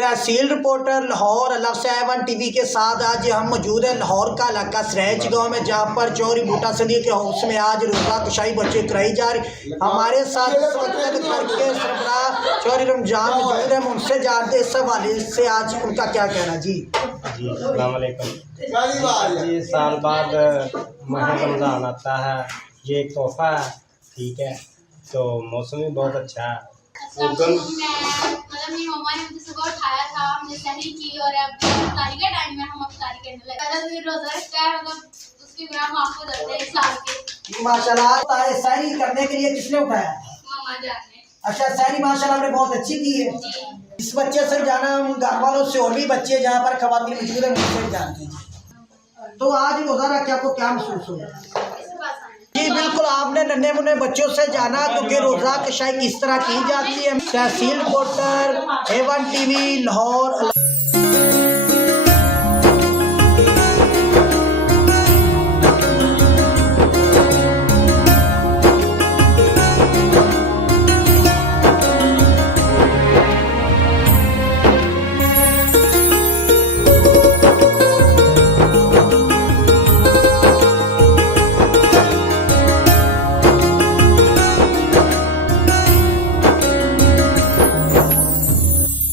तहसील reporter Lahore अलग से A1 TV के साथ आज हम मौजूद हैं लाहौर का इलाका सरेच गांव में, जहां पर चौरी बूटा संदी के हाउस में आज रोज़ा कुशाई बच्चे कराई जा रही। हमारे साथ करके सरबराह चौरी रमजान मौजूद है, उनसे जानते इस हवाले से आज उनका क्या कहना। जी अस्सलाम वालेकुम। ये साल बाद माह रमज़ान आता है, ये एक तोहफा है, ठीक है। तो मौसम भी बहुत अच्छा है। मेरी मम्मा ने मुझे सुबह उठाया था, हमने सहरी की और अब इफ्तारी के टाइम में हम इफ्तारी करने लगे। पहले तो रोज़ा रखता है, मतलब उसके गुनाह माफ हो जाते हैं साल के। माशाल्लाह सहरी करने के लिए किसने उठाया? मम्मा जान ने। अच्छा, सहरी माशाल्लाह आपने बहुत अच्छी की है। इस बच्चे से जाना घर वालों से और भी बच्चे जहाँ पर खवातीन मौजूद है मुझसे जानते हैं। तो आज रोज़ा रख के आपको क्या महसूस हुआ? जी बिल्कुल, आपने नन्हे मुन्ने बच्चों से जाना क्योंकि रोज़ा कशाई किस तरह की जाती है। तहसील रिपोर्टर A1 टीवी लाहौर।